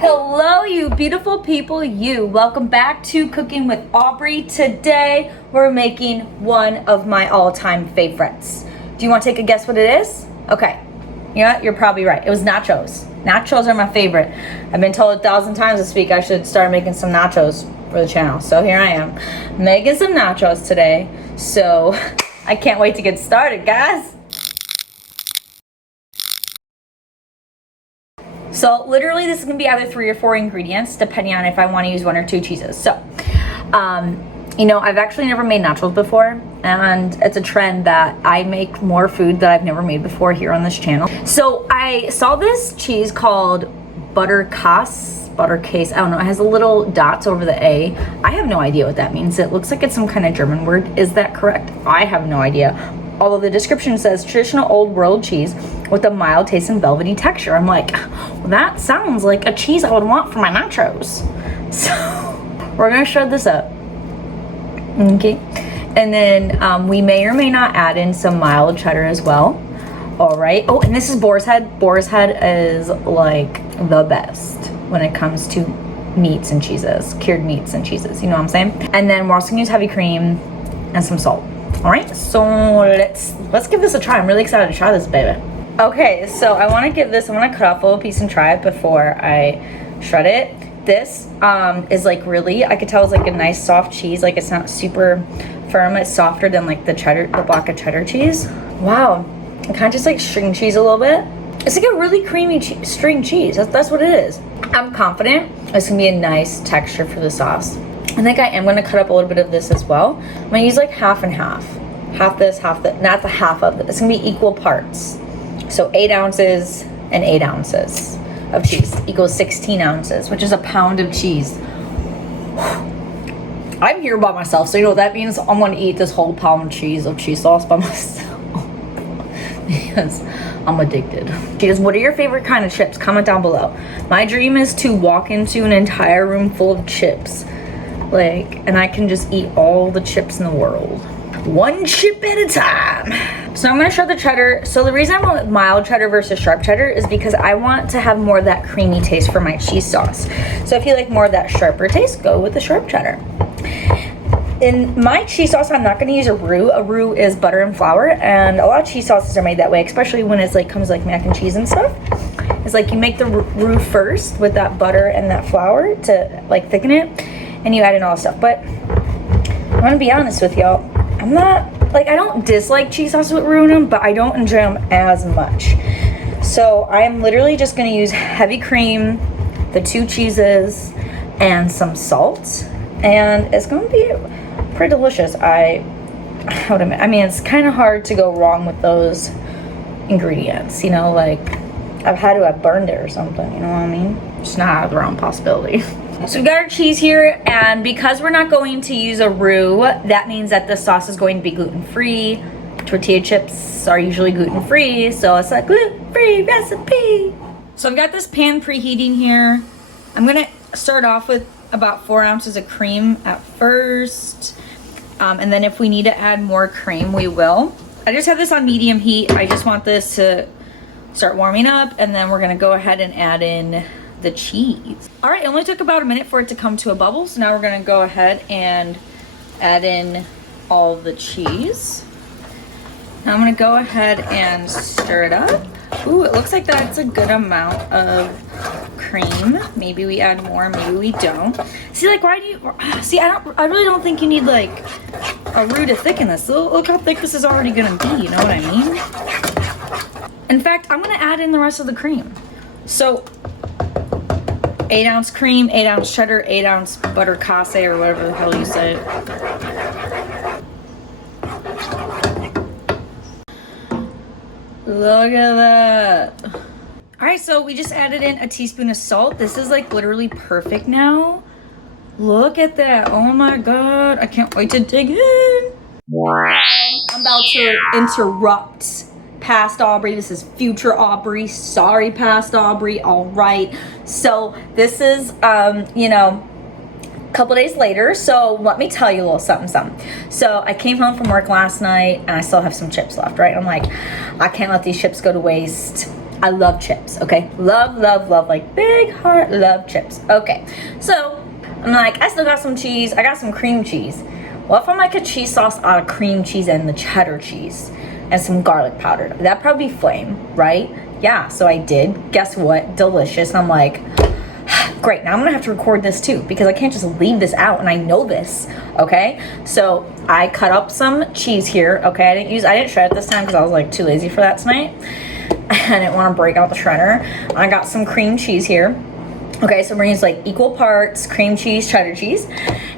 Hello, you beautiful people, you. Welcome back to Cooking with Aubrey. Today, we're making one of my all-time favorites. Do you want to take a guess what it is? Okay, you know what? You're probably right. It was nachos. Nachos are my favorite. I've been told 1,000 times this week I should start making some nachos for the channel. So here I am, making some nachos today. So I can't wait to get started, guys. So literally this is gonna be either 3 or 4 ingredients, depending on if I wanna use 1 or 2 cheeses. So, you know, I've actually never made nachos before, and it's a trend that I make more food that I've never made before here on this channel. So I saw this cheese called butterkase, I don't know, it has little dots over the A. I have no idea what that means. It looks like it's some kind of German word. Is that correct? I have no idea. Although the description says traditional old world cheese with a mild taste and velvety texture. I'm like, well, that sounds like a cheese I would want for my nachos. So we're gonna shred this up. Okay. And then we may or may not add in some mild cheddar as well. All right. Oh, and this is boar's head. Boar's head is like the best when it comes to meats and cheeses, cured meats and cheeses. You know what I'm saying? And then we're also gonna use heavy cream and some salt. All right, so let's give this a try. I'm really excited to try this, baby. Okay, so I want to cut off a little piece and try it before I shred it. This is like really, I could tell it's like a nice soft cheese. Like it's not super firm. It's softer than like the block of cheddar cheese. Wow, it kind of just like string cheese a little bit. It's like a really creamy string cheese. That's what it is. I'm confident it's gonna be a nice texture for the sauce. I think I am going to cut up a little bit of this as well. I'm going to use like half and half. Half this, half that. Not the half of it. It's going to be equal parts. So 8 ounces and 8 ounces of cheese equals 16 ounces, which is a pound of cheese. I'm here by myself, so you know what that means? I'm going to eat this whole pound of cheese sauce by myself. Because I'm addicted. Because what are your favorite kind of chips? Comment down below. My dream is to walk into an entire room full of chips. And I can just eat all the chips in the world. 1 chip at a time. So I'm gonna shred the cheddar. So the reason I went with mild cheddar versus sharp cheddar is because I want to have more of that creamy taste for my cheese sauce. So if you like more of that sharper taste, go with the sharp cheddar. In my cheese sauce, I'm not gonna use a roux. A roux is butter and flour, and a lot of cheese sauces are made that way, especially when it's like comes like mac and cheese and stuff. It's like you make the roux first with that butter and that flour to like thicken it, and you add in all the stuff. But I'm gonna be honest with y'all, I'm not, like, I don't dislike cheese sauce with roux in them, but I don't enjoy them as much. So I'm literally just gonna use heavy cream, the 2 cheeses, and some salt, and it's gonna be pretty delicious. I mean, it's kind of hard to go wrong with those ingredients, you know, like I've had to have burned it or something, you know what I mean? It's not out of the realm possibility. So we got our cheese here, and because we're not going to use a roux, that means that the sauce is going to be gluten-free. Tortilla chips are usually gluten-free, so it's a gluten-free recipe. So I've got this pan preheating here. I'm gonna start off with about 4 ounces of cream at first, and then if we need to add more cream, we will. I just have this on medium heat. I just want this to start warming up, and then we're gonna go ahead and add in the cheese. All right, it only took about a minute for it to come to a bubble, so now we're gonna go ahead and add in all the cheese. Now I'm gonna go ahead and stir it up. Ooh, it looks like that's a good amount of cream. Maybe we add more, maybe we don't. See, like, why do you, see, I really don't think you need like a roux to thicken this. Look how thick this is already gonna be, you know what I mean? In fact, I'm gonna add in the rest of the cream. So 8 ounce cream, 8 ounce cheddar, 8 ounce butterkase, or whatever the hell you say. Look at that. All right, so we just added in a teaspoon of salt. This is like literally perfect now. Look at that. Oh my God. I can't wait to dig in. I'm about to interrupt past Aubrey. This is future Aubrey. Sorry, past Aubrey. All right. So this is, you know, couple days later. So let me tell you a little something, something. So I came home from work last night and I still have some chips left, right? I'm like, I can't let these chips go to waste. I love chips, okay? Love, love, love, like big heart, love chips. Okay, so I'm like, I still got some cheese. I got some cream cheese. What if I make a cheese sauce out of cream cheese and the cheddar cheese and some garlic powder? That'd probably be flame, right? Yeah, so I did. Guess what? Delicious. And I'm like, great, now I'm gonna have to record this too because I can't just leave this out, and I know this, okay? So I cut up some cheese here, okay? I didn't shred it this time because I was like too lazy for that tonight. I didn't want to break out the shredder. I got some cream cheese here. Okay, so we're gonna use like equal parts cream cheese, cheddar cheese,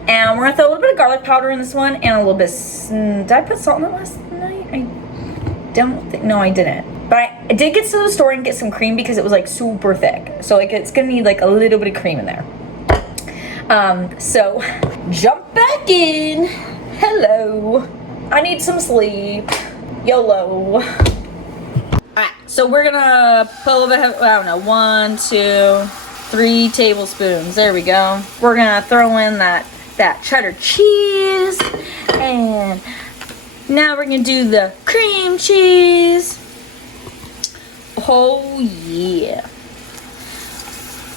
and we're gonna throw a little bit of garlic powder in this one and a little bit. Did I put salt in it last night? I don't think. No, I didn't. But I did get to the store and get some cream because it was like super thick. So like it's gonna need like a little bit of cream in there. So jump back in. Hello. I need some sleep. YOLO. Alright, so we're gonna put a little bit of, I don't know, 1, 2, 3 tablespoons. There we go. We're gonna throw in that cheddar cheese. And now we're gonna do the cream cheese. Oh yeah.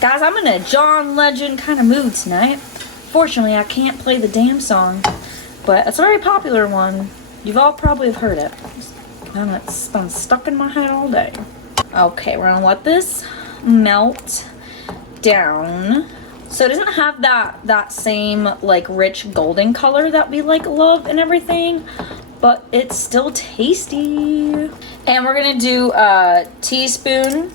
Guys, I'm in a John Legend kind of mood tonight. Fortunately, I can't play the damn song, but it's a very popular one. You've all probably have heard it. And it's been stuck in my head all day. Okay, we're gonna let this melt down. So it doesn't have that same like rich golden color that we like love and everything, but it's still tasty. And we're gonna do a teaspoon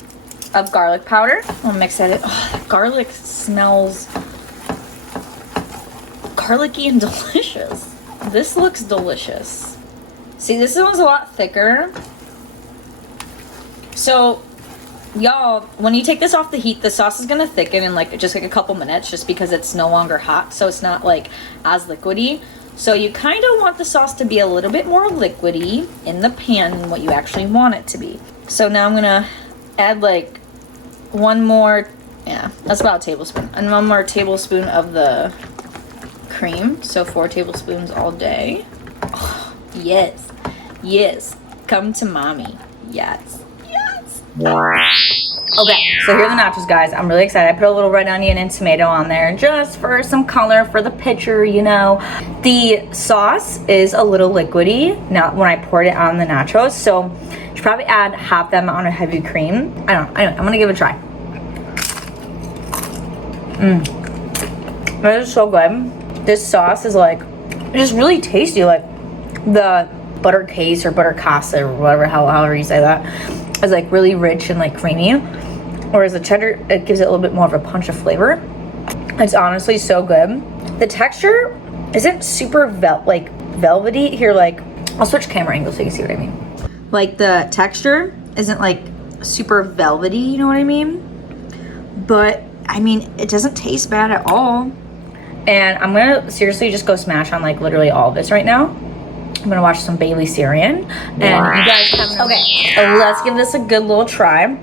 of garlic powder. I'll mix that in. Oh, that garlic smells garlicky and delicious. This looks delicious. See, this one's a lot thicker. So, y'all, when you take this off the heat, the sauce is gonna thicken in like just like a couple minutes just because it's no longer hot, so it's not like as liquidy. So you kind of want the sauce to be a little bit more liquidy in the pan than what you actually want it to be. So now I'm gonna add like one more, yeah, that's about a tablespoon, and one more tablespoon of the cream. So 4 tablespoons all day. Oh, yes, yes, come to mommy. Yes, yes. Okay, so here are the nachos, guys. I'm really excited. I put a little red onion and tomato on there just for some color for the picture, you know. The sauce is a little liquidy now when I poured it on the nachos, so you should probably add half that amount of heavy cream. I don't know. Anyway, I'm gonna give it a try. That is so good. This sauce is like, it's just really tasty. Like the butterkase or butterkase or whatever, however you say that, is like really rich and like creamy. Whereas the cheddar, it gives it a little bit more of a punch of flavor. It's honestly so good. The texture isn't super velvety. Here, like, I'll switch camera angles so you can see what I mean. Like the texture isn't like super velvety, you know what I mean? But I mean, it doesn't taste bad at all. And I'm gonna seriously just go smash on like literally all of this right now. I'm gonna watch some Bailey Syrian, and you guys have okay. So let's give this a good little try.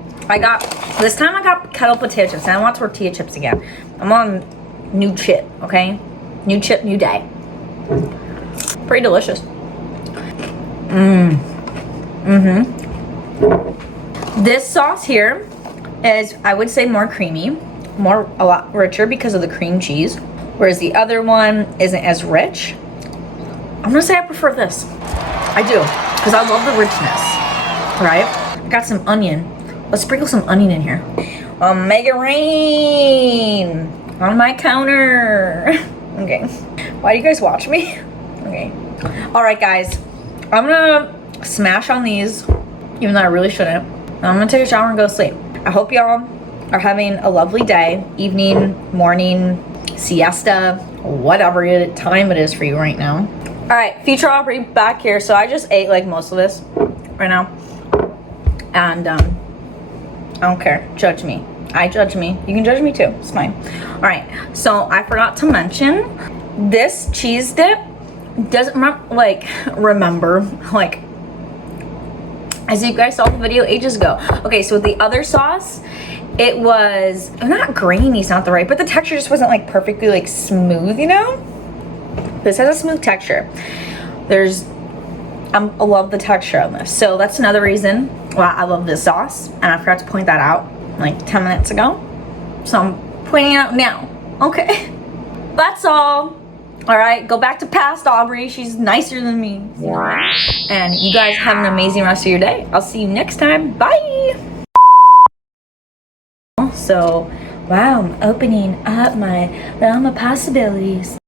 This time I got kettle potato chips, and I want tortilla chips again. I'm on new chip, okay? New chip, new day. Pretty delicious. This sauce here is, I would say, more creamy, a lot richer because of the cream cheese, whereas the other one isn't as rich. I'm gonna say I prefer this. I do, because I love the richness, right? I got some onion. Let's sprinkle some onion in here. Make it rain on my counter. Okay. Why do you guys watch me? Okay. All right, guys. I'm gonna smash on these, even though I really shouldn't. I'm gonna take a shower and go to sleep. I hope y'all are having a lovely day, evening, morning, siesta, whatever time it is for you right now. All right, future Aubrey back here. So I just ate like most of this right now, and I don't care. Judge me. I judge me. You can judge me too. It's fine. All right. So I forgot to mention this cheese dip doesn't remember as you guys saw the video ages ago. Okay, so with the other sauce, it was not grainy, it's not the right, but the texture just wasn't like perfectly like smooth, you know? This has a smooth texture. I love the texture on this. So that's another reason why I love this sauce. And I forgot to point that out like 10 minutes ago. So I'm pointing it out now. Okay. That's all. All right, go back to past Aubrey. She's nicer than me. And you guys have an amazing rest of your day. I'll see you next time. Bye. So, wow, I'm opening up my realm of possibilities.